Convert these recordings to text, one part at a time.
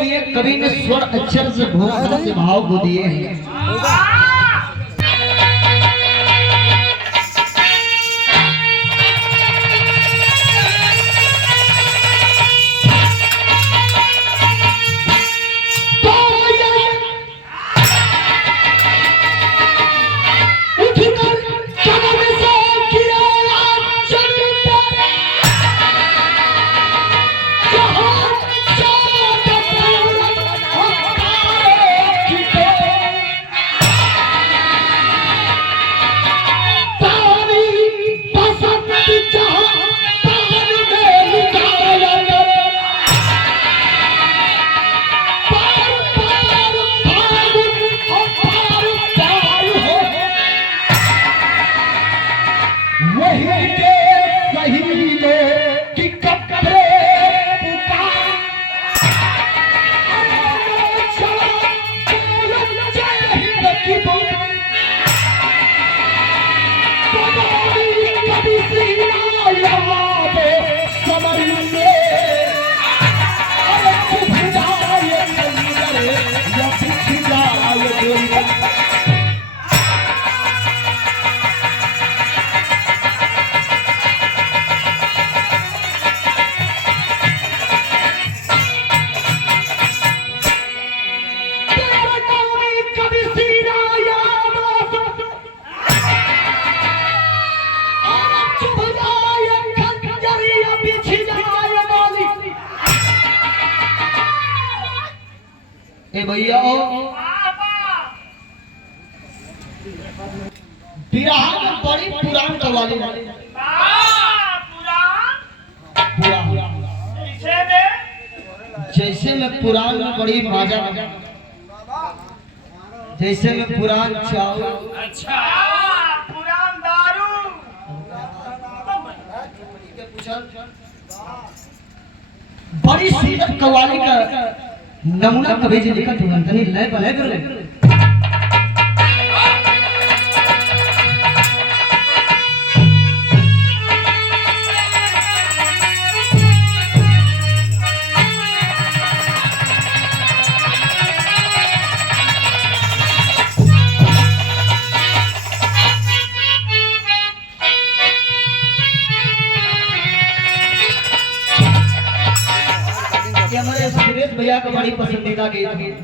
के लिए कवि ने स्वर अक्षर से भोग से भाव को दिए हैं। भैया बिरहा में बड़ी पुरान कवाली जैसे में पुरान में बड़ी बाजा, जैसे में पुरान चावल, अच्छा पुरान दारू, बड़ी सुंदर कवाली का नमूना कभी जी लिखा तुरंतनी लय भले कर ले। हमारे सुरेश भैया का बड़ी पसंदीदा गीत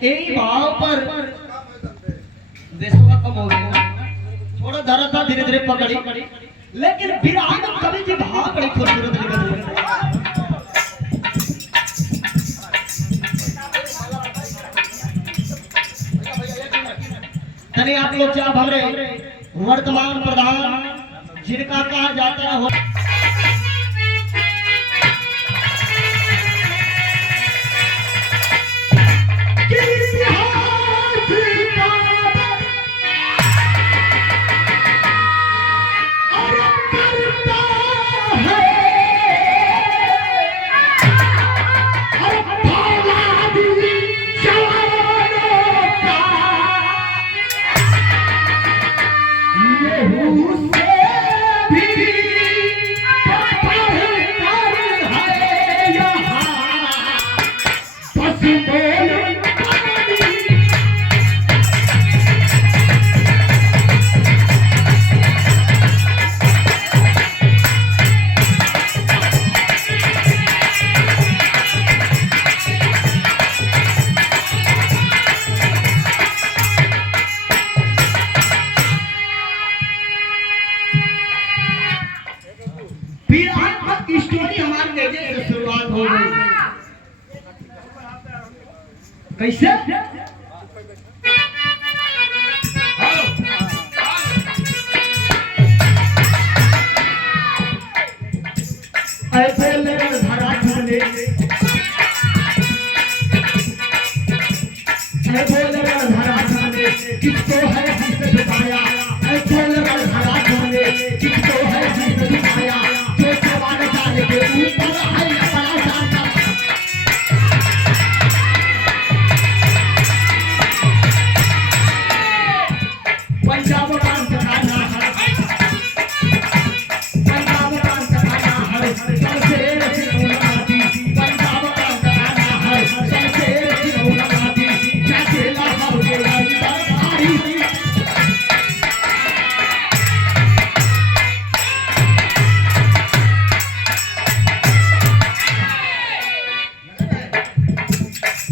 एक भाव पर देशवा कम हो गया, थोड़ा धरा था धीरे धीरे पकड़ी, लेकिन बिरहा में कवि की भाव बड़ी खूबसूरत निकल रही तनी आप लोग क्या भरे वर्तमान प्रधान जिनका कहा जाता है बिरहात्मक स्टोरी हमारे नेजे से शुरुआत हो गई। कैसे? ऐसे लड़न धरा झूले, ऐसे लड़न धरा झूले, किसको है जिसने झुकाया? ऐसे लड़न धरा झूले, किसको है जिसने झुकाया? जो जवान जाने के ऊपर है बड़ा जानता। पंजाब प्रांत का नाम, पंजाब प्रांत का नाम, शमशेर सिंह उलमाती, पंजाब प्रांत का नाम, शमशेर सिंह उलमाती, क्या चेला हम के अंदर आई।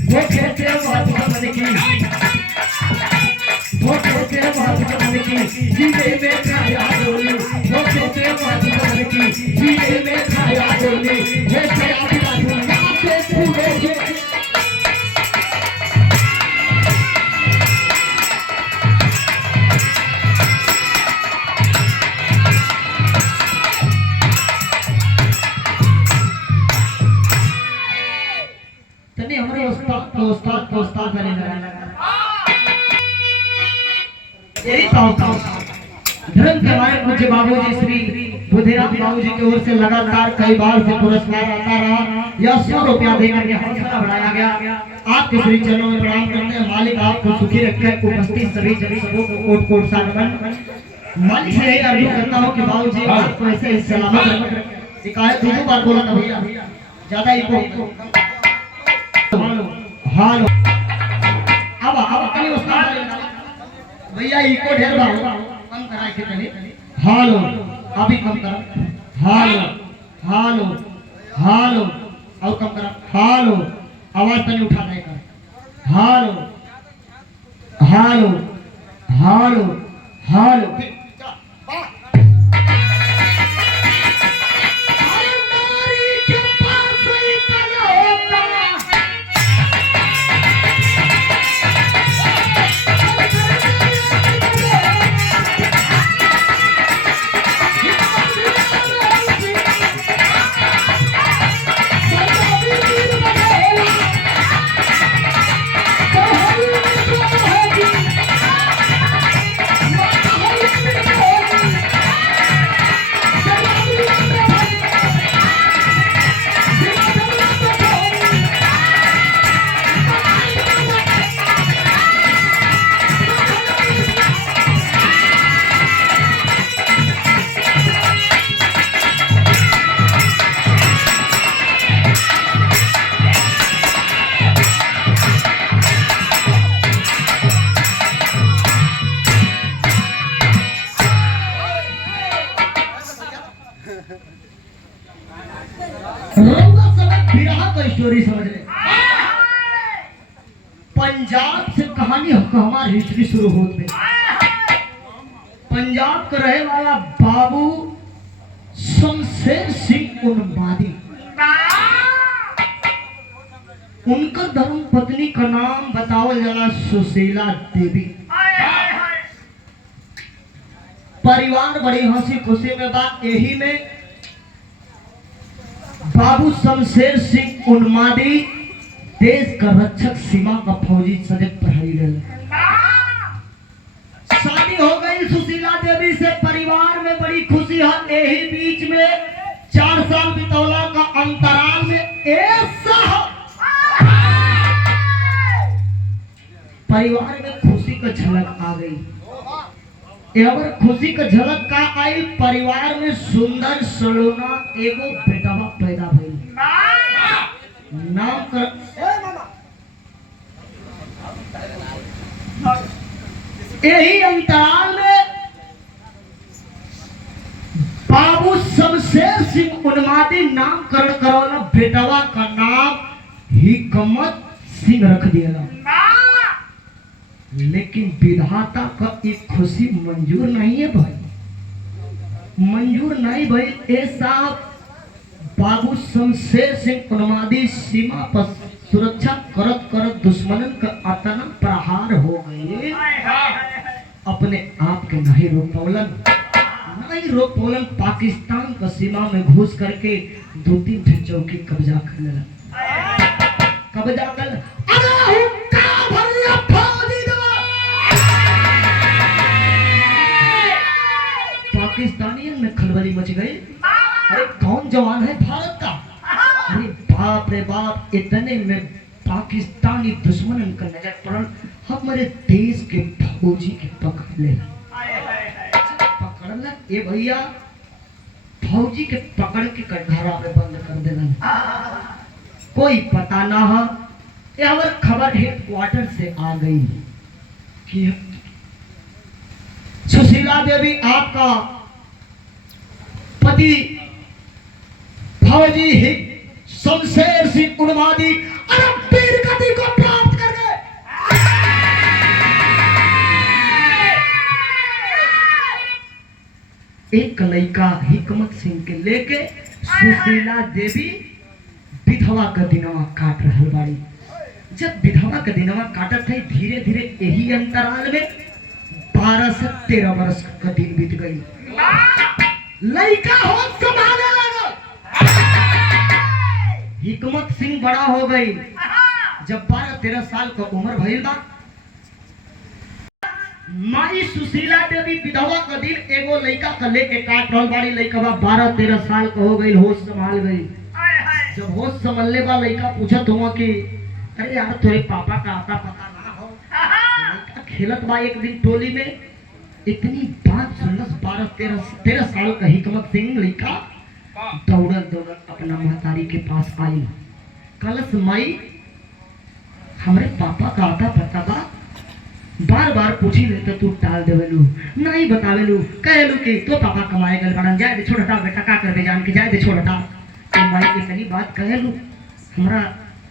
वो कहते महत्व की, वो कहते महत्व की, सीधे में खाया डोली, वो कहते महत्व की, सीधे में खाया डोली, वो खाया दुनिया से छूटेंगे। तने हमारे उस्ताद बने लगा। यही धर्म के हमारे पूज्य बाबूजी श्री बुधिराम बाबूजी की ओर से लगातार कई बार से पुरस्कार आता रहा। यह 100 रुपया देकर के हौसला बढ़ाया गया। आपके श्री चरणों में प्रणाम करते हैं। मालिक आपको सुखी रखे। उपस्थित सभी जन सबों को कोट कोट साधन। मालिक से यही अर्जी करता हूँ कि बाबूजी आपको ऐसे ही सलामत रखें। शिकायत 2 बार बोला ना भैया, ज्यादा ही को हालो अब कहीं उस्ताद भैया इको ढेर बाबू कम कराए के तनी हालो अभी कम करो हालो हालो हालो और कम करो हालो आवाज तनी उठा दे कर हालो हालो हालो हालो। स्टोरी समझ ले। पंजाब से कहानी हमारी हिस्ट्री शुरू होती है। पंजाब का रहे वाला बाबू शमशेर सिंह उन्मादी, उनका धर्म पत्नी का नाम बतावल जाला सुशीला देवी। परिवार बड़ी हंसी खुशी में बात यही में बाबू शमशेर सिंह उन्मादी देश का रक्षक, सीमा का फौजी, सदैव प्रहरी रहे। शादी हो गई सुशीला देवी से, परिवार में बड़ी खुशी है। यही बीच में 4 साल बितौला का अंतराल में ऐसा परिवार में खुशी का झलक आ गई। अगर खुशी का झलक का आई, परिवार में सुंदर सलोना एगो बेटवा पैदा भइल। नाम कर यही अंतराल में बाबू शमशेर सिंह उन्मादी नामकरण करौला। बेटवा का नाम हिकमत सिंह रख दिया। लेकिन विधाता का एक खुशी मंजूर नहीं है भाई, मंजूर नहीं भाई। ऐसा बाबू शमशेर सिंह उन्मादी सीमा पर सुरक्षा करत करत दुश्मनन का अतना प्रहार हो गए, अपने आप के नहीं रोक पौलन पाकिस्तान का सीमा में घुस करके 2-3 चौकी कब्जा कर लेला। कब्जा कर पाकिस्तानियों में खलबली मच गई। अरे कौन जवान है भारत का? अरे बाप रे बाप, इतने में पाकिस्तानी दुश्मन का नजर पड़ल, हमारे देश के फौजी के पकड़ ले। पकड़ला ये भैया, फौजी के पकड़ के कटघरा में बंद कर देना। कोई पता ना हो, ये हमारी खबर हेडक्वार्टर से आ गई कि सुशीला देवी आपका पति फौजी ही शमशेर सिंह उन्मादी अरब वीर गति को प्राप्त कर गए। एक लड़का हिकमत सिंह के लेके सुशीला देवी विधवा का दिनवा काट रहल बाड़ी। जब विधवा का दिनवा काटत है, धीरे धीरे यही अंतराल में 12 से 13 वर्ष का दिन बीत गई। लड़का होश संभाले लगा, हिकमत सिंह बड़ा हो गई। जब 12-13 साल का उम्र भइल बा, माई सुशीला देवी विधवा का दिन एगो लड़का का लेके काट रहल बाड़ी। लड़का 12-13 साल का हो गई, होश संभाल गई। जब होश संभलने बा, लड़का पूछत हुआ कि अरे यार तेरे पापा का आता पता ना हो। लड़का खेलत बा एक दिन टोली में, इतनी बात सुनलस 12-13 साल का हिकमत सिंह लड़का दौड़ल अपना महतारी के पास आई। कलश माई हमरे पापा का आता पता बा, बार बार पूछी ले तो तू टाल देवेलू, नहीं बतावेलू, कहेलू कि तो पापा कमाए गल बड़न, जाए दे छोड़ हटा बेटा, का करबे जान के, जाए दे छोड़ हटा। तो माई इतनी बात कहेलू, हमरा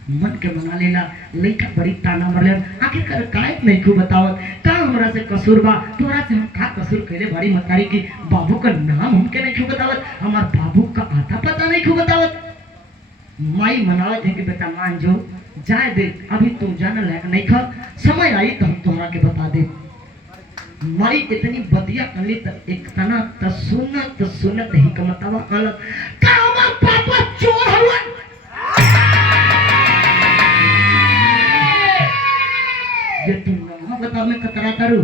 मन के मना लेला। लड़का बड़ी ताना मरले, आखिरकार काहे नहीं क्यों बतावत, का हमरा से कसूर बा, तोरा से हम का कसूर कइले बड़ी महतारी की, बाबू का नाम हमके नहीं क्यों बतावत, हमार बाबू का आता पता नहीं क्यों बतावत। माई मनावत है कि बेटा मान जो, जाए दे, अभी तुम जाने लायक नहीं खा, समय आई तो हम तुम्हारा के बता दे। माई इतनी बदिया कली त एक तना त सुनत हिकमतवा कहलक का हमार पापा चोर हवन। ये तुम ना बता में कतरा करू,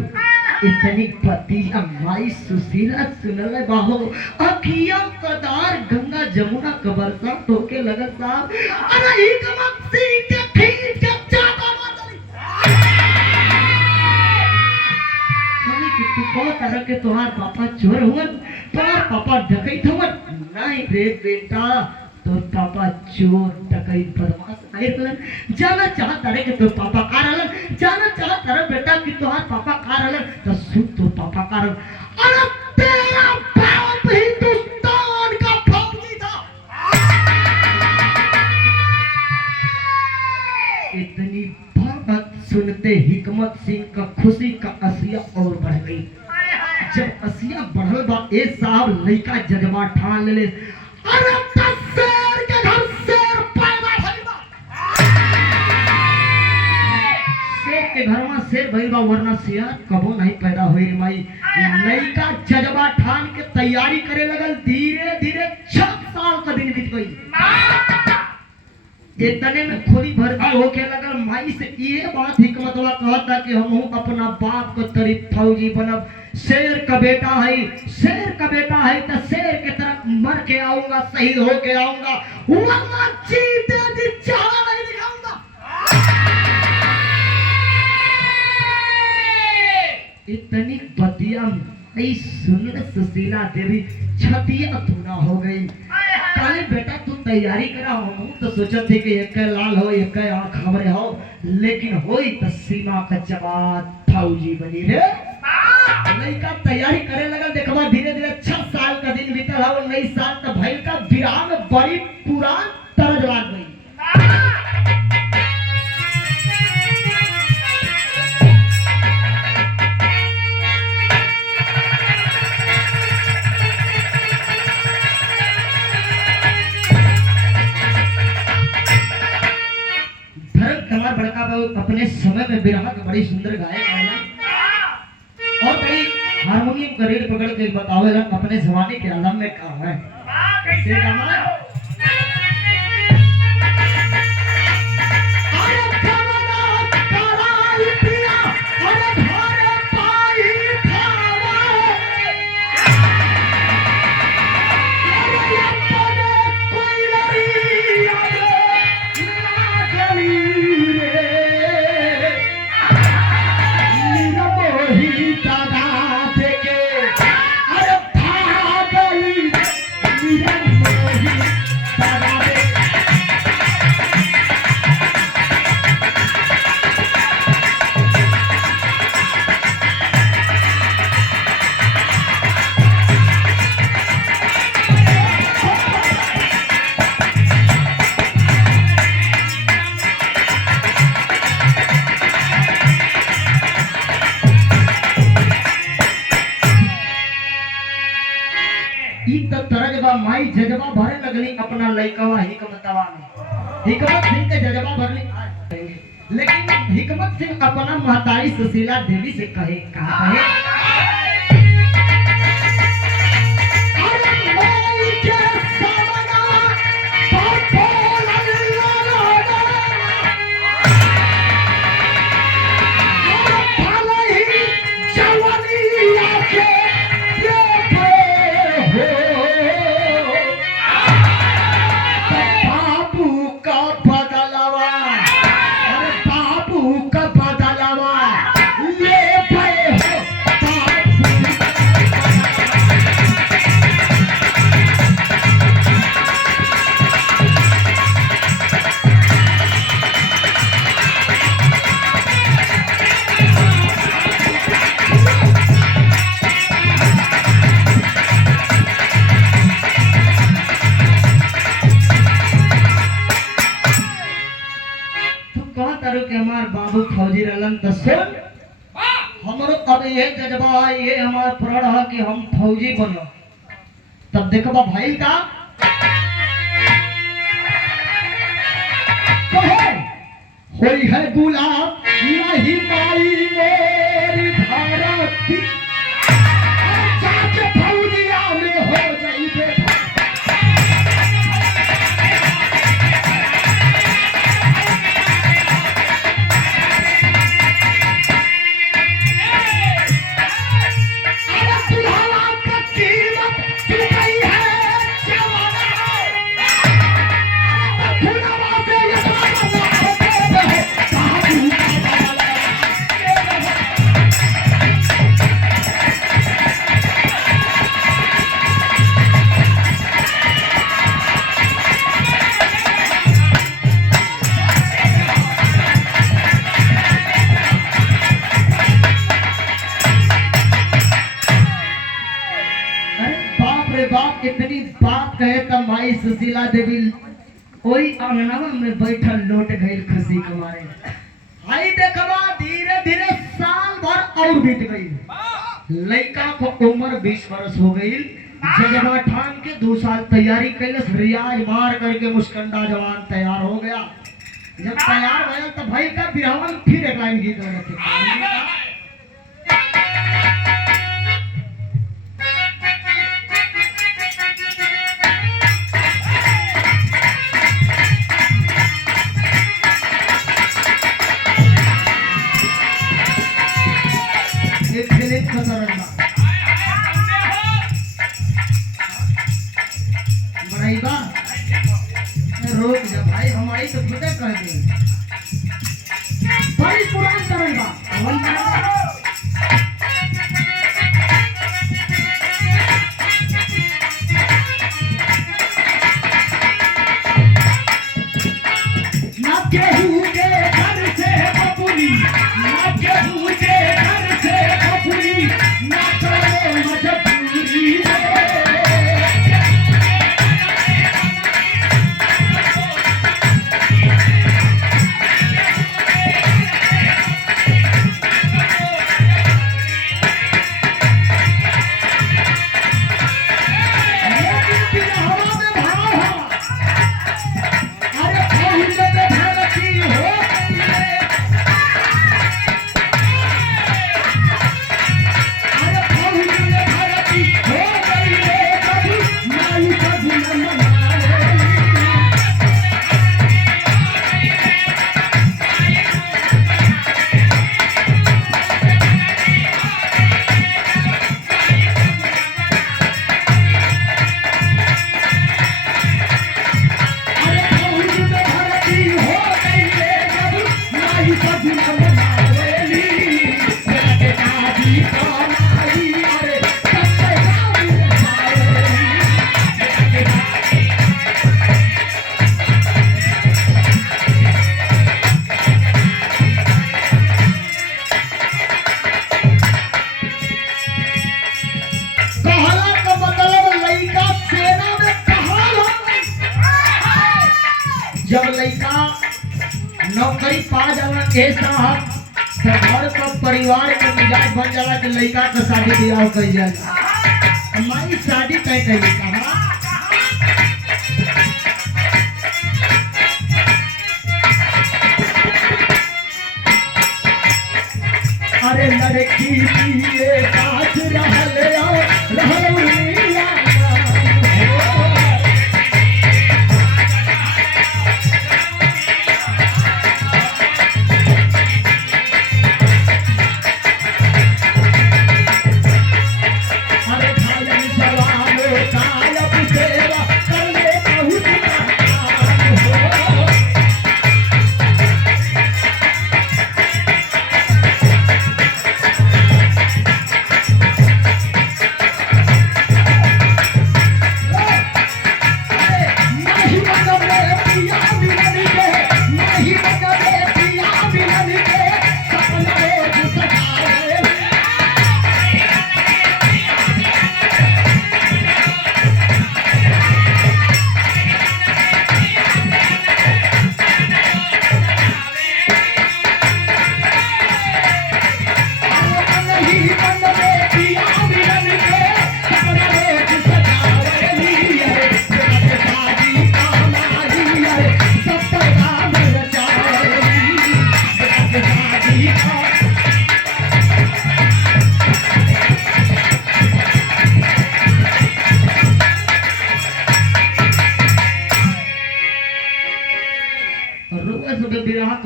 इतनी बदिया माई सुशीला सुनले बाहो, अखियां कदार गंगा जमुना कबरसा टोके लगत साहब। अरे हिकमत सिंह के खींच के चाटा मारली। मम्मी कि तू कौन तरह के तुम्हार पापा चोर हुवन, तुम्हार पापा डकैत हुवन? नहीं रे बेटा, तो पापा चोर डकैत बदमाश नहीं रहलन। जाना चाहत रे कि तो पापा का रहलन, जाना चाहत रे बेटा कि तुम्हार पापा का रहलन, तो सुन तो पापा का रहलन। अरे तेरा बाप हिंदुस्तान का फौजी था। इतनी बात सुनते हिकमत सिंह का खुशी का असिया और बढ़ गई। जब असिया बढ़ल बा, ए साहब लड़का जज्बा ठान ले, अरे शेर के घर शेर पैदा भइल बा, शेर के घर में शेर भइल बा, वरना शेर कबो नहीं पैदा होई रे माई। लड़का जज्बा ठान के तैयारी करे लगल। धीरे धीरे 6 साल का दिन बीत गई। इतने में खोली भर्ती होके लगल। माई से ये बात हिकमतवा कहता कि हम अपना बाप को तरी फौजी बनब, शेर का बेटा है, शेर का बेटा है तो शेर की तरफ मर के आऊंगा, शहीद होके आऊंगा, वरना जीते जी चेहरा नहीं दिखाऊंगा। इतनी बदिया सुन सुशीला देवी छतिया धुना हो गई। काले बेटा तू तैयारी करा, हम तो सोचत थे कि एक लाल हो एक आंख हमरे हो, लेकिन होई तो सीमा का जवान फौजी बनी रे। लड़का तैयारी करे लगा। देखवा धीरे धीरे 6 साल का दिन बीतल है, 19 साल का भइल का विराम में बड़ी पुरान तरज लाग गई। लोग अपने समय में बिरहा के बड़ी सुंदर गायक आएला और बड़ी हारमोनियम का रेट पकड़ के बतावेला अपने जमाने के आलम में का है कैसे गाना तरजबा माई जजबा भरे लगली अपना लइकवा हिकमतवा में हिकमत सिंह के जजबा भरली लेकिन हिकमत सिंह अपना महतारी सुशीला देवी से कहे कहा कहे बाबू फौजी रहलन तो सुन हमरो अब ये जज्बा ये हमार प्रण है कि हम फौजी बनो तब देखबा भाई का कहे होई है गुलाब नहीं माई मेरी भारत की चाचे फौजिया में हो जाइबे इतनी बात कहे तब माई सुशीला देवी कोई आंगनवा में बैठल लौट गई खुशी के मारे हाई देखबा धीरे धीरे साल भर और बीत गई लड़का को उम्र 20 वर्ष हो गई जजबा ठान के 2 साल तैयारी कैलस रियाज मार करके मुस्कंडा जवान तैयार हो गया जब तैयार भइल तो भाई का बिरहवन फिर एक लाइन गीत लगे रोक जा भाई हमारी तो खुद कर दे बड़ी पुरान तरंगा ना केहू के घर से बपुरी ना केहू के घर से बपुरी ना करे मजबूरी जब लड़का नौकरी पा जाला के साहब तो घर का परिवार के मिजाज बन जाला कि लड़का का शादी ब्याह कर जाला। हमारी शादी तय करी कहा अरे लड़की ये काश रहल उलिया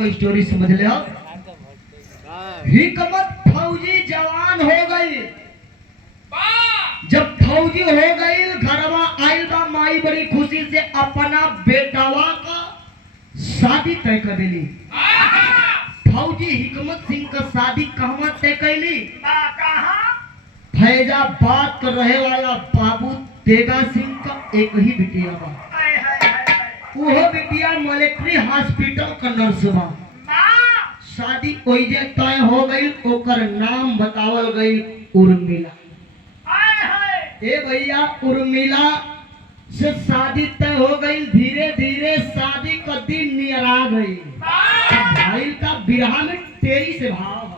स्टोरी समझ ले। हिकमत फौजी जवान हो गई। जब फौजी हो गई घरवा आइल बा माई बड़ी खुशी से अपना बेटावा का शादी तय कर दिली। फौजी हिकमत सिंह का शादी कहवा तय कैली? फैजाबाद का रहे वाला बाबू तेगा सिंह का एक ही बिटिया बा। वो बिटिया मिलिट्री हॉस्पिटल का नर्स बा। शादी ओइजे तय हो गई। ओकर नाम बतावल गई उर्मिला। ए भैया उर्मिला से शादी तय हो गई। धीरे धीरे शादी का दिन नियरा गई। भाई का बिरहा में तेरी से भाव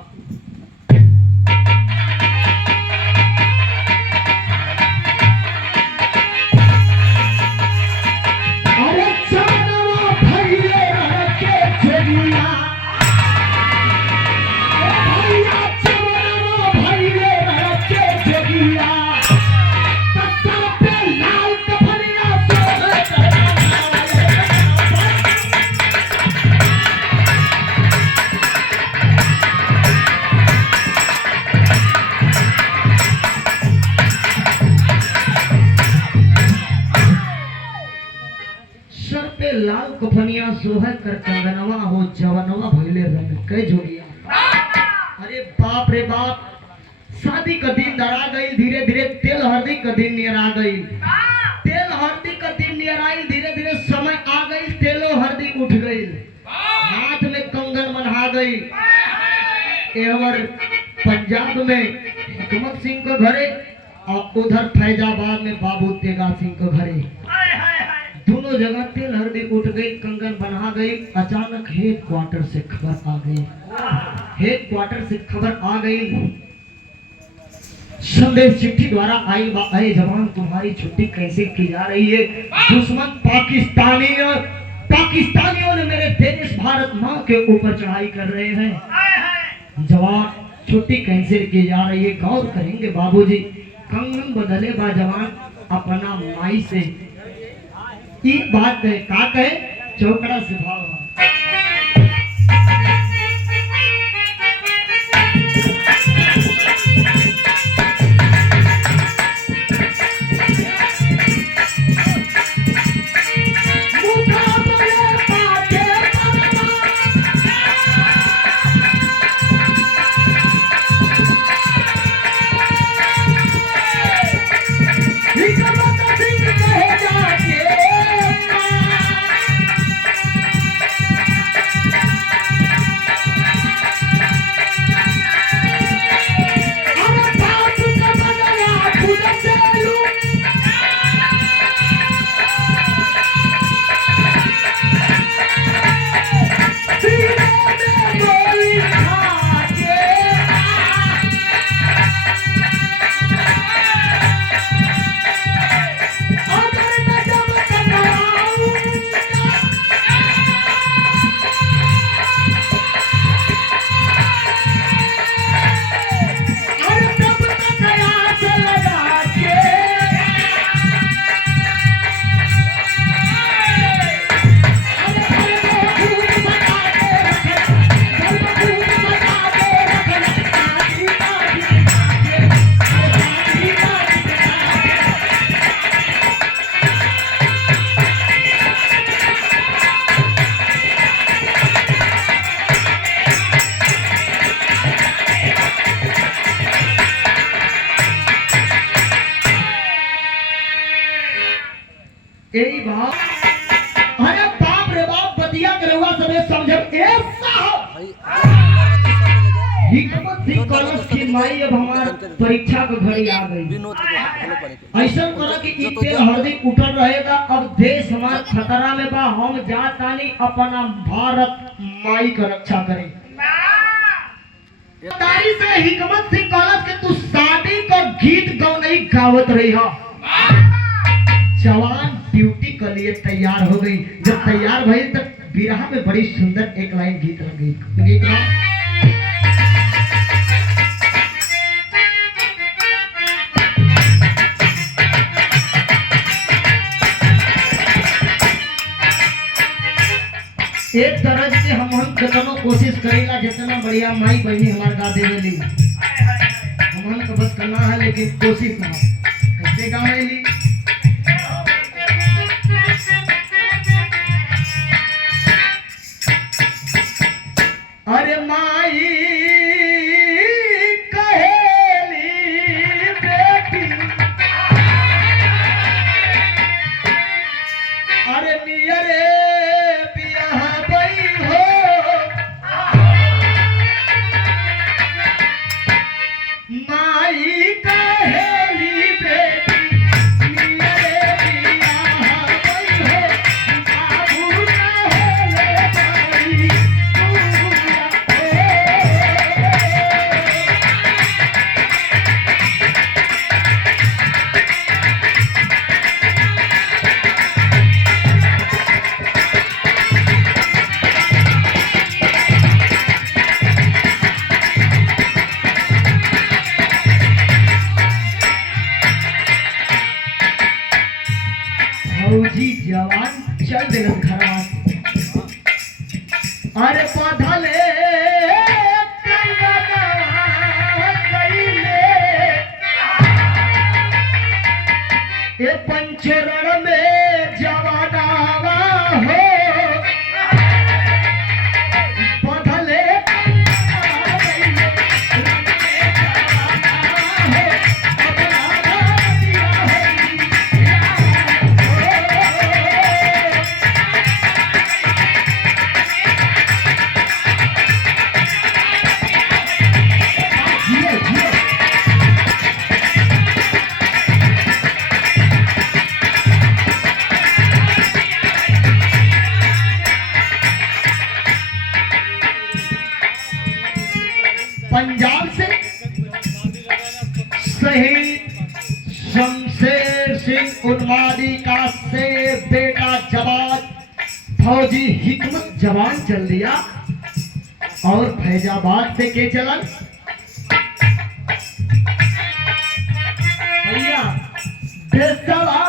लाल कफनिया सोहर कर कंगनवा हो जवनवा भइले रंग के जोगिया। अरे बाप रे बाप, शादी का दिन धरा गई। धीरे धीरे तेल हल्दी का दिन नियर आ गई। तेल हल्दी का दिन नियर आई। धीरे धीरे समय आ गई। तेलो हल्दी उठ गई। हाथ में कंगन बंधा गई। एवर पंजाब में हिकमत सिंह को घरे और उधर फैजाबाद में बाबू तेगा सिंह को घरे। दोनों जगह तेल हल्दी उठ गई, कंगन बना गई। अचानक हेड क्वार्टर से खबर आ गई। हेड क्वार्टर से खबर आ गई। संदेश चिट्ठी द्वारा आई बा, अरे जवान तुम्हारी छुट्टी कैसे की जा रही है? दुश्मन पाकिस्तानियों ने मेरे देश भारत माँ के ऊपर चढ़ाई कर रहे हैं। जवान छुट्टी कैसे की जा रही है? गौर करेंगे बाबूजी। कंगन बदले बा जवान अपना माई से ये बात है। का कहे? चौकड़ा से भाव बाप, अरे बाप रे बाप, बतिया के रहुआ सबे समझब ऐसा हिकमत थी कॉलेज की माई। अब हमार परीक्षा के घड़ी आ गई, ऐसा करा कि इ तेल हरदी उठल रहेगा। अब देश हमार खतरा में बा, हम जातानी अपना भारत माई का रक्षा करें। तारी से हिकमत थी कॉलेज के तू शादी का गीत गाँव नहीं गावत रही हो। जवान ड्यूटी के लिए तैयार हो गई। जब तैयार भई तब बिरहा में बड़ी सुंदर एक लाइन गीत लग गई। गीत ना एक तरह से हम कितना कोशिश करेला, जितना बढ़िया माई बहनी हमार गा देवेली, हम तो बस करना है, लेकिन कोशिश ना कैसे गावेली। अरे माई कहेली बेटी, अरे नियरे बियाह बई हो, माई कहेली बेटी, नियरे बियाह बई हो, बाबू कहेले बाई फौजी जवान चल दिलन घरवा से। अरे पधले ए पंचरण में जवानावा हो, पधले पंजाब से शहीद शमशेर सिंह उन्मादी का से बेटा जवान फौजी हिकमत जवान चल दिया। और फैजाबाद से के चलन भैया देशवा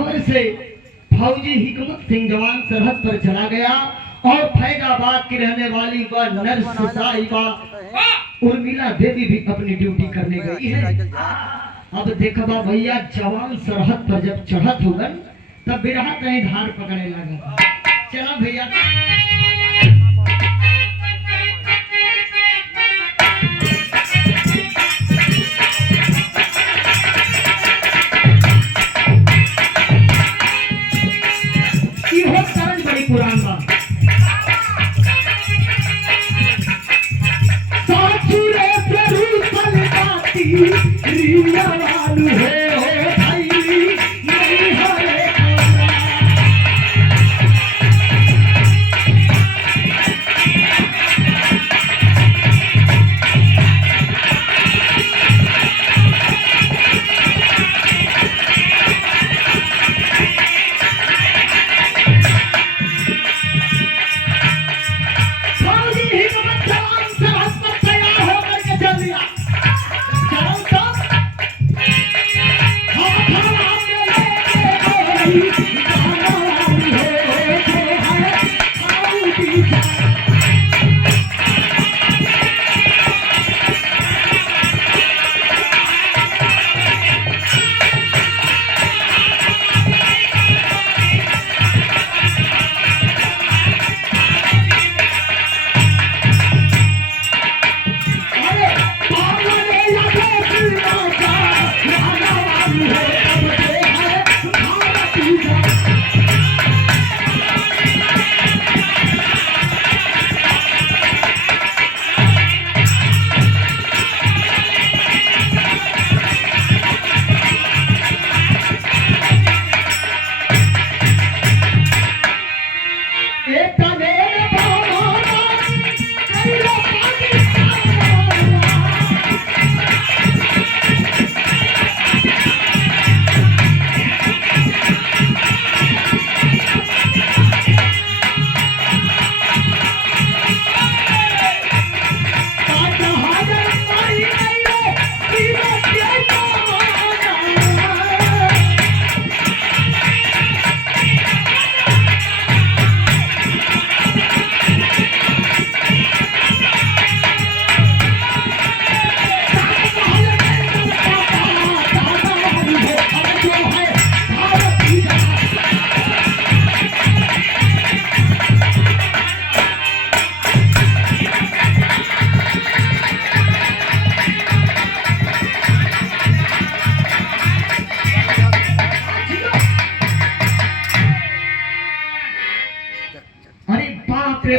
इधर से फौजी हिकमत सिंह जवान सरहद पर चला गया और फैजाबाद की रहने वाली वह नर्स साहिबा उर्मिला देवी भी अपनी ड्यूटी करने गई है। अब देखबा भैया जवान सरहद पर जब चढ़त होगन तब बिरहा कहीं धार पकड़े लगा। चला भैया बड़ी पुरान बात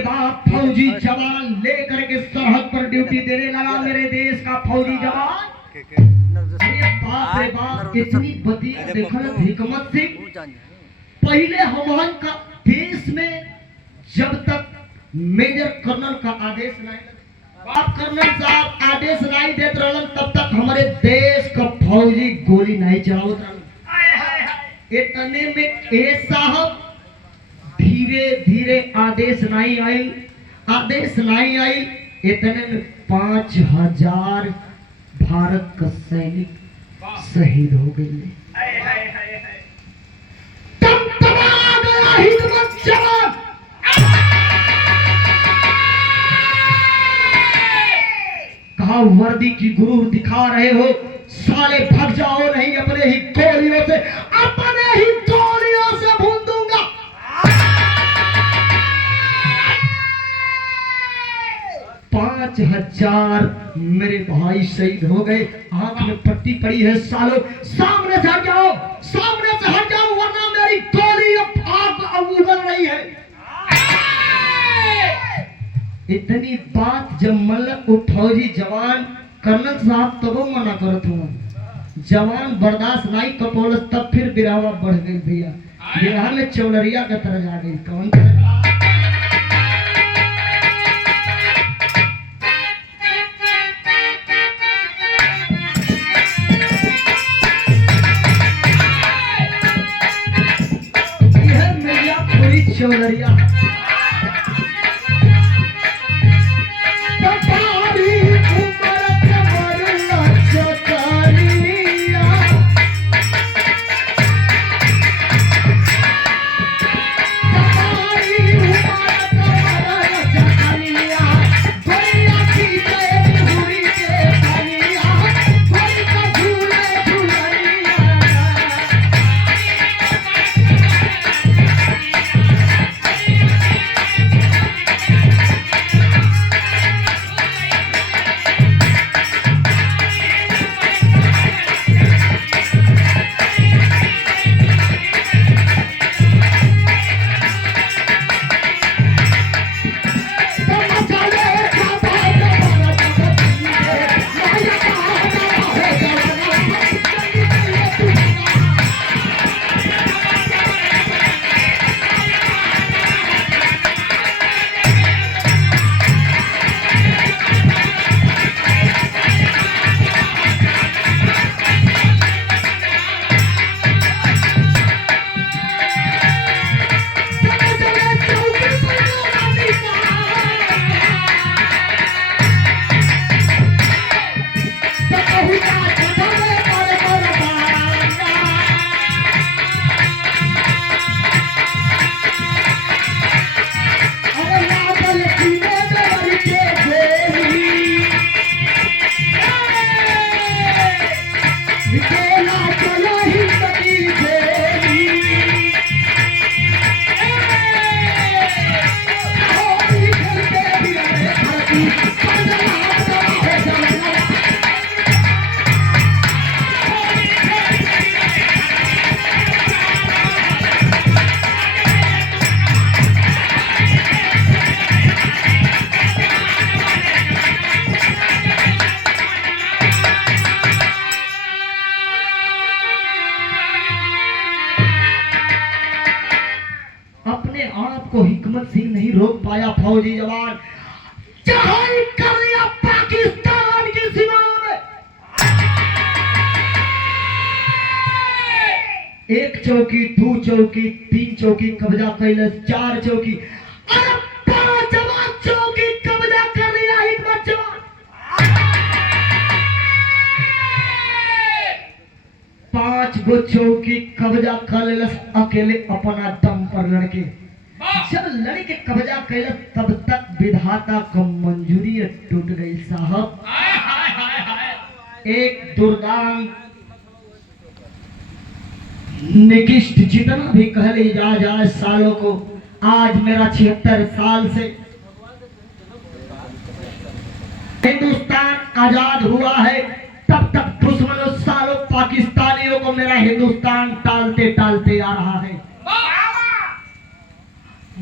बाप फौजी जवान लेकर के सरहद पर ड्यूटी देने लगा। मेरे देश का फौजी जवान अरे बाप रे बाप कितनी बदी देखल हिकमत सिंह। पहले हमारे का देश में जब तक मेजर कर्नल का आदेश नहीं आप कर्नल साहब आदेश नहीं देते रहलन तब तक हमारे देश का फौजी गोली नहीं चलावत रहलन। इतने में ए साहब धीरे धीरे आदेश नहीं आई। इतने में 5000 भारत का सैनिक शहीद हो गए। हिकमत जवान कहा वर्दी की गुरूर दिखा रहे हो, साले भाग जाओ नहीं अपने ही गोलियों से भून दूंगा। 5000 मेरे भाई शहीद हो गए। आंख में पट्टी पड़ी है सालों, सामने से हट जाओ वरना मेरी गोली आग उगल रही है। इतनी बात जब मतलब वो फौजी जवान कर्नल साहब तब मना करत हुआ, जवान बर्दाश्त नहीं कपोल तब फिर बिरावा बढ़ गई भैया। बिहार में चौलरिया का तरह आ गई। कौन चौलरिया हिम्मत सिंह नहीं रोक पाया। फौजी जवान चढ़ाई कर लिया पाकिस्तान की सीमाओं में। एक चौकी, दो चौकी, तीन चौकी कब्जा कैल, चार चौकी, अरे पांचवा चौकी कब्जा कर लिया हिम्मत जवान। पांच गो चौकी कब्जा कर ले अकेले अपना दम पर लड़के। जब लड़के कब्जा कैल तब तक विधाता को मंजूरी टूट गई साहब। एक दुर्दांत निकिष्ट जितना भी कह ली जा जाए सालों को, आज मेरा 76 साल से हिंदुस्तान आजाद हुआ है, तब तक दुश्मनों सालों पाकिस्तानियों को मेरा हिंदुस्तान टालते टालते आ रहा है।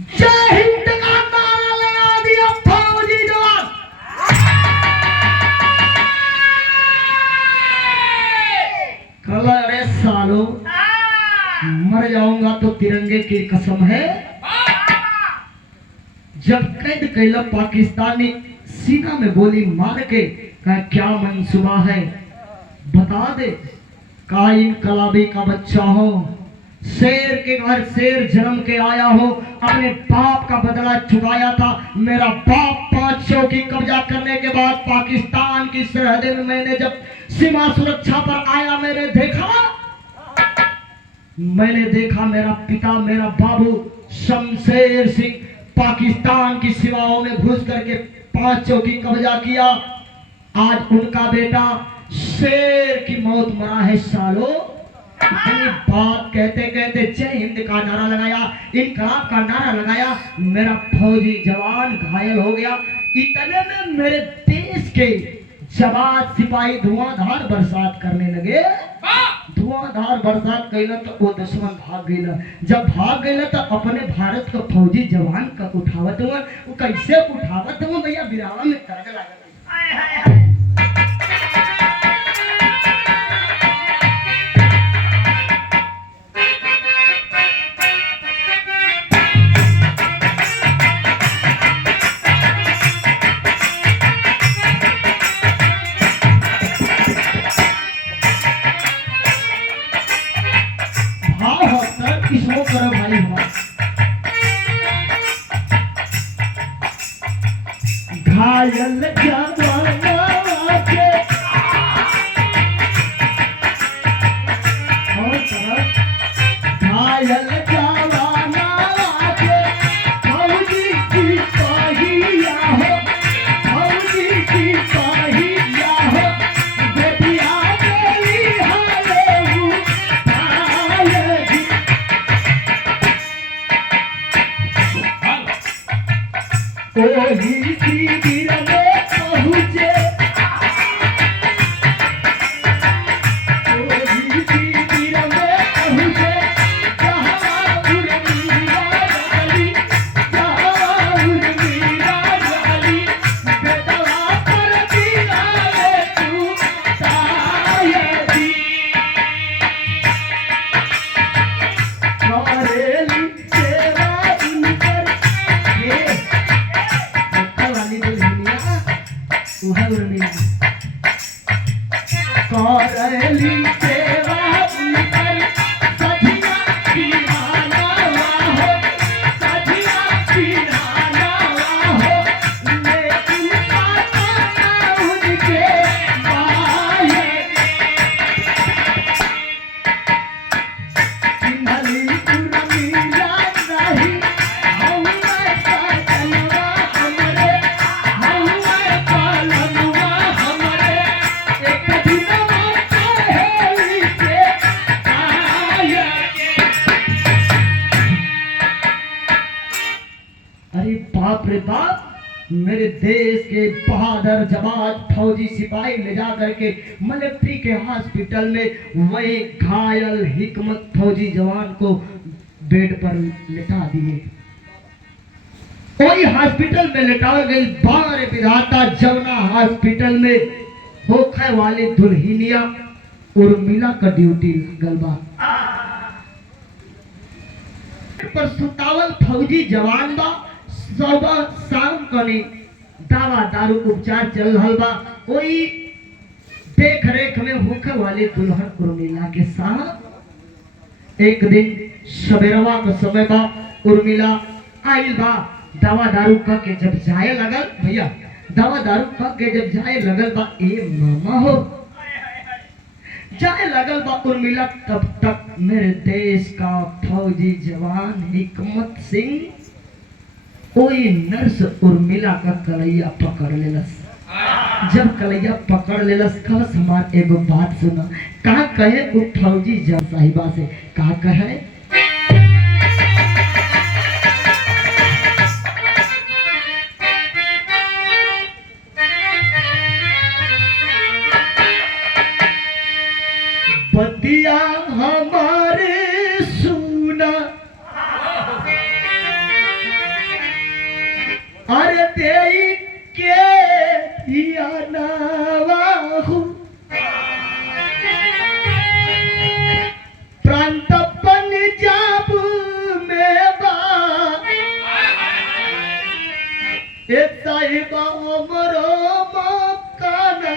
जय हिंद का नारा लगा दिया फौजी जवान। कल अरे सालों मर जाऊंगा तो तिरंगे की कसम है। जब कैद कैला पाकिस्तानी सीना में गोली मार के कहा क्या मंसूबा है बता दे। का इनकलाबी का बच्चा हो, शेर के घर शेर जन्म के आया हो, अपने बाप का बदला चुकाया था। मेरा बाप 5 चौकी कब्जा करने के बाद पाकिस्तान की सरहदें में मैंने जब सीमा सुरक्षा पर आया, मैंने देखा मेरा पिता, मेरा बाबू शमशेर सिंह पाकिस्तान की सीमाओं में घुस करके 5 चौकी कब्जा किया। आज उनका बेटा शेर की मौत मरा है सालों। इतनी बात कहते कहते जय हिंद का नारा लगाया, इनकलाब का नारा लगाया, मेरा फौजी जवान घायल हो गया। इतने में मेरे देश के जवान सिपाही धुआंधार बरसात करने लगे। धुआंधार बरसात कैला तो वो दुश्मन भाग गईला। जब भाग गईला तो अपने भारत का फौजी जवान का उठावत हुआ। वो कैसे उठावत हुआ भैया, बिरावा में दर्द लागत। इसको करो भाई घायल जवाना के घायल जवाना के फौजी की पहिया हो, फौजी की पहिया हो, बेटिया मेरी हालेऊ हालेगी। ओही शिविर में पहुँचे, ओही शिविर में पहुँचे, जहाँ उर्मिला डाली, जहाँ उर्मिला डाली, बेटवा पर दिया रे तू तायदी। करेली सेवा उनकर ये करली सेवा उनकर सधिया पिराना हो, सधिया पिराना हो, लेकिन पाता उनके बाये चिन्हली उर्मिला नहीं, हौवे सजनवा हमरे, हौवे पालनवा हमरे, एक दिनवा कहेली के आये। अरे बाप रे बाप, मेरे देश के बहादुर जवान फौजी सिपाही ले जा करके मिलिट्री के हॉस्पिटल में वही घायल हिकमत फौजी जवान को बेड पर लिटा दिए। वही हॉस्पिटल में लिटा गई। बारे विधाता जमुना हॉस्पिटल में होखे वाली दुल्हनिया उर्मिला का ड्यूटी गलबा पर सुतावल फौजी जवान बा सुबह शाम कनी दवा दारू उपचार चल रहा बा। कोई देख रेख में होखे वाले दुल्हन उर्मिला के साथ एक दिन सवेरवा का समय बा। उर्मिला आइल बा दवा दारू का के जब जाए लगल भैया, दवा दारू का के जब जाए लगल बा, ए मामा हो जाए लगल बा उर्मिला, तब तक मेरे देश का फौजी जवान हिकमत सिंह कोई नर्स उर्मिला का कलैया पकड़ लेलस। जब कलैया पकड़ लेलस खलस हमार एगो बात सुना। का कहे वो फौजी जब साहिबा से का कहे, बतिया हमारे सुना अरे तेई के प्रांत पंजाब में बा एक साहिबा हमरो मकाना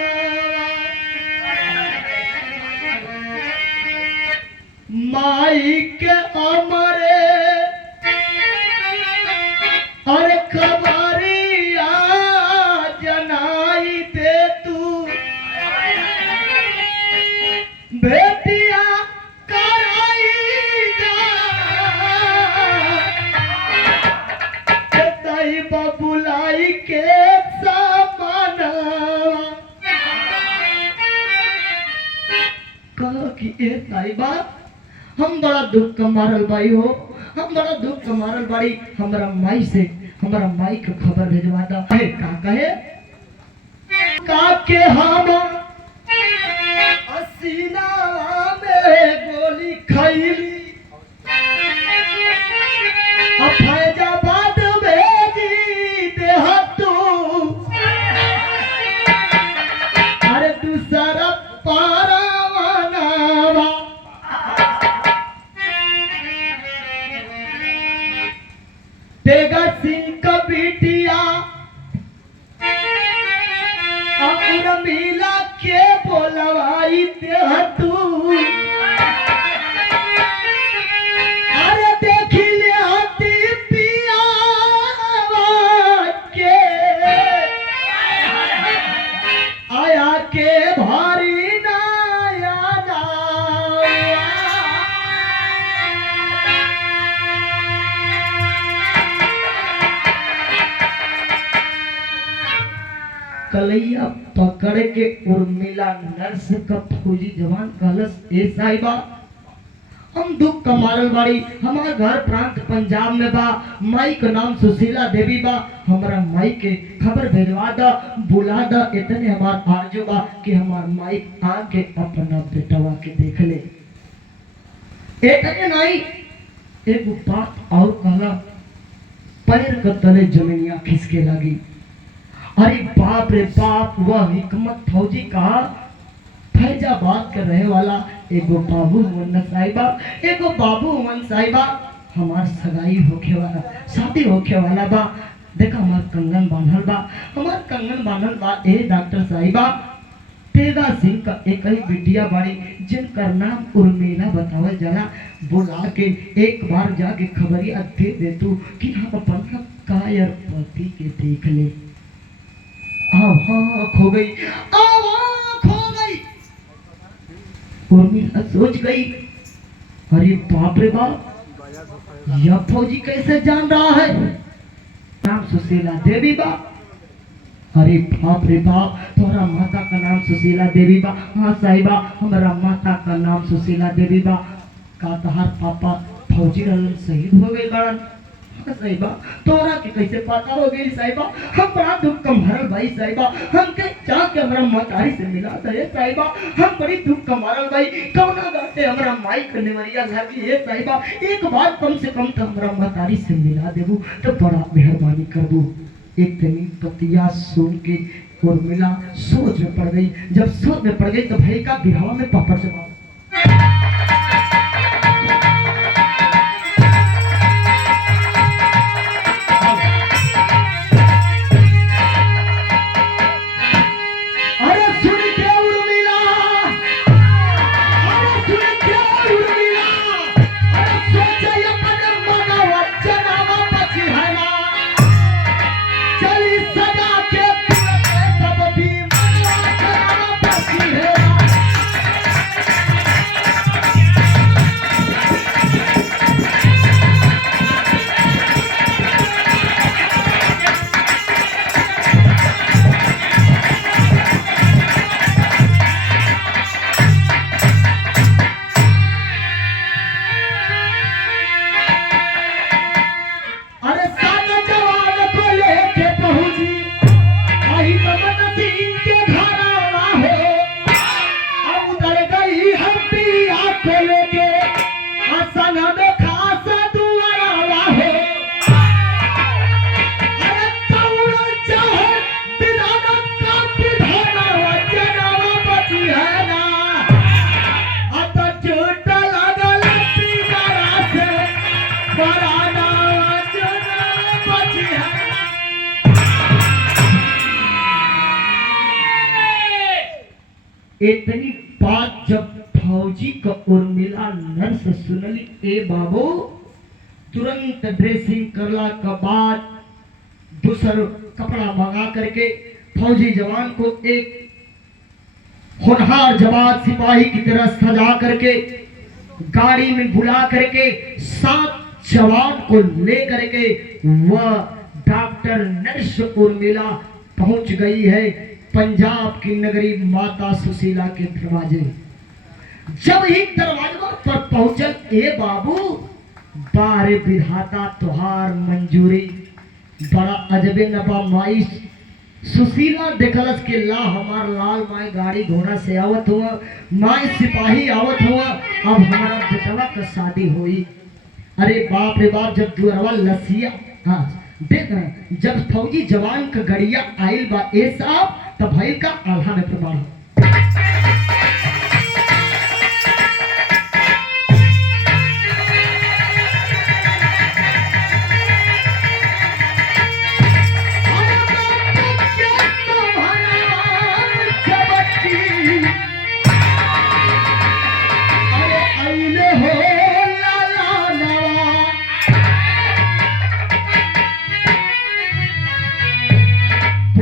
माई के अमरे अरे खबरिया जनाई दे तू बेटिया कराई जा बुलाई के सामना कहो कि ए साहिबा हम बड़ा दुख का मारल बाई हो, हम बड़ा दुख का मारल बाड़ी, हमारा माई से हमारा माई का खबर भेजवा दा। का कहे का के हम सीना में गोली खैली फैजाबाद भेजी देह तू अरे दूसरा पारा तेगा सिंह का बिटिया उर्मिला के बोलवाई दे तू अरे देखी ले हती पिया के आया के भारी नाया कलैया पकड़ के उर्मिला नर्स का फौजी जवान कहलस, ए साहिबा हम दुख का मारल बाड़ी, हमारा घर प्रांत पंजाब में बा, माई का नाम सुशीला देवी बा, हमारा माई के खबर भेजवा दा, बुला दा, इतने हमार आरजू बा कि हमार माई आके अपना बेटवा के देख ले। इतने नहीं एक बात और कहला, पैर के तले जमीनिया खिसके लगी। अरे बाप रे बाप, वह हिकमत फौजी का फैजाबाद के रहे वाला एगो बाबू मोहम्मद साहिबा, एगो बाबू मोहम्मद साहिबा हमार सगाई होके वाला, शादी होके वाला बा। देखा हमार कंगन बांधल बा, हमार कंगन बांधल बा। ए डॉक्टर साहिबा तेगा सिंह का एक ही बिटिया बाड़ी जिनकर नाम उर्मिला बतावल जाला, बुला के एक बार जाके खबरिया दे दे तू कि हम अपन कायर पति के देख ले। आँख हो गई, आँख हो गई। उर्मिला सोच गई, अरे बाप रे बाप, यह फौजी कैसे जान रहा है नाम सुशीला देवी बा। अरे बाप रे बाप, तुम्हारा माता का नाम सुशीला देवी बा। हाँ साहिबा, हमारा माता का नाम सुशीला देवी बा। का तहार पापा फौजी रहलन, शहीद हो गए बड़न। साहिबा तोरा के कैसे पता हो गई साहिबा, हम बड़ा दुख का मारल भाई साहिबा, हमके जाके हमरा मतारी से मिला दे साहिबा, हम बड़ी दुख का मारल भाई, कौना गाते हमरा माई के नेवरिया लागी है साहिबा, एक बार कम से कम तो हमरा मतारी से मिला देबू तो बड़ा मेहरबानी करबू। एक दिन पतिया सुन के उर्मिला सोच में पड़ गई। जब सोच में पड़ गई तो भाई का बिहावा में पापड़ से पराना बचिहा। इतनी बात जब फौजी का उर्मिला नर्स सुनली, ए बाबू तुरंत ड्रेसिंग करला के बाद दूसरा कपड़ा मंगा करके फौजी जवान को एक होनहार जवान सिपाही की तरह सजा करके गाड़ी में बुला करके 7 जवान को ले करके वह डॉक्टर नर्स उर्मिला पहुंच गई है पंजाब की नगरी माता सुशीला के दरवाजे। जब ही दरवाजे पर पहुंचल, ए बाबू बारे विधाता तुहार मंजूरी, बड़ा अजबे नबा माई सुशीला देखलस के ला हमार लाल माई गाड़ी घोड़ा से आवत हुआ, माई सिपाही आवत हुआ, अब हमारा बेटवा का शादी हुई। अरे बाप रे बाप, जब दुअरवा लसिया, हाँ देख रहे, जब फौजी जवान का गड़िया आइल बा ए साहब, तब भाई का आल्हा में प्रमाण।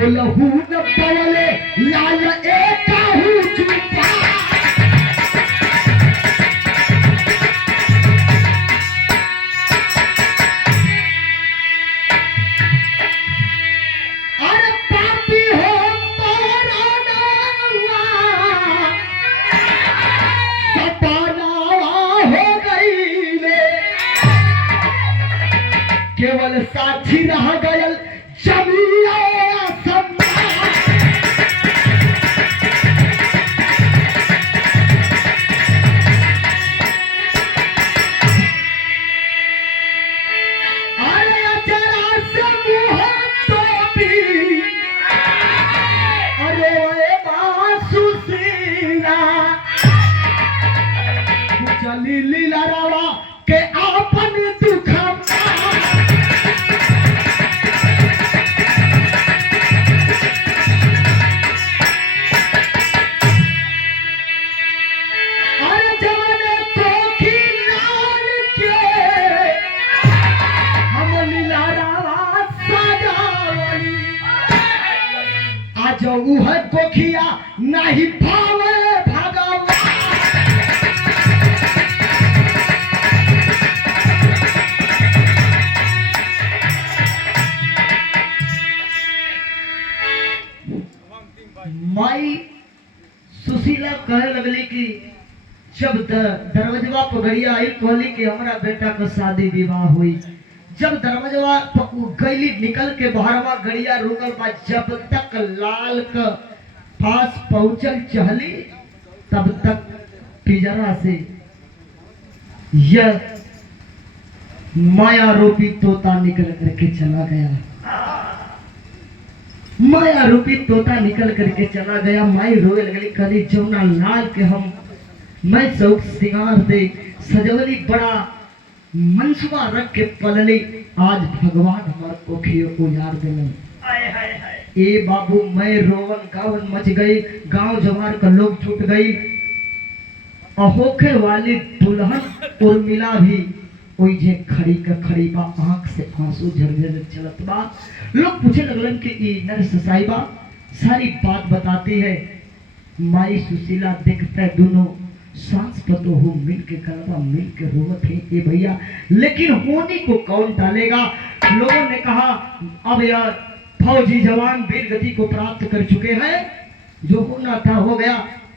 लहू न पवले लाल एकाहू चुपा। अरे पापी हो मोराना सपनावा हो गई ले, केवल साक्षी रह गयल जमिया। लीला रावा के आपन दुखा। अरे जवाने तो की लाल के हम लीला रावा सजावली, आज उह कोखिया नहीं पावे भगवान। माई सुशीला कहे लगली कि जब दरवाजा पर गड़िया आई, कहली कि हमारा बेटा का शादी विवाह हुई। जब दरवाजा गईली निकल के बाहरवा गड़िया रुकल बा, जब तक लाल का पास पहुंचल चहली, तब तक पिंजरा से यह माया रूपी तोता निकल करके चला गया। माया रूपी तोता निकल करके चला गया। माई रोए लगली, कली जमुना लाल के हम मैं चौक सिंगार दे सजवली, बड़ा मनसुबा रख के पलली, आज भगवान हमार कोखियो को यार देलन। ए बाबू मैं रोवन गावन मच गई, गांव जवार का लोग छूट गई। अहोखे वाली दुल्हन उर्मिला भी कोई जे खड़ी का खड़ी बा, आंख से आंसू झरझर चलत बा। लोग पूछे लगलन कि ई नर्स साहिबा सारी बात बताती है। माई सुशीला देखता है दोनों सांस पतो हो मिल के कलवा मिल के रोवत है ए भैया, लेकिन होने को कौन टालेगा। लोगों ने कहा अब यार फौजी जवान वीर गति को प्राप्त कर चुके हैं, जो होना था हो गया।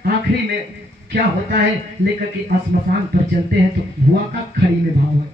आखिरी में क्या होता है लेकर के श्मशान पर चलते हैं, तो हुआ का खड़ी में भाव है।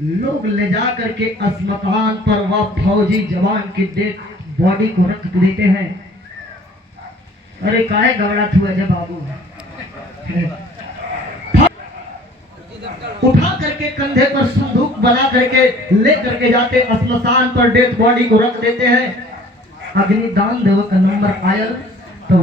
लोग ले जा करके अस्पताल पर वह फौजी जवान की डेड बॉडी को रख देते हैं। अरे काहे घबरात हुआ जब बाबू उठा करके कंधे पर संदूक बना करके ले करके जाते अस्मशान पर डेड बॉडी को रख देते हैं। अग्निदान देव का नंबर आयल तो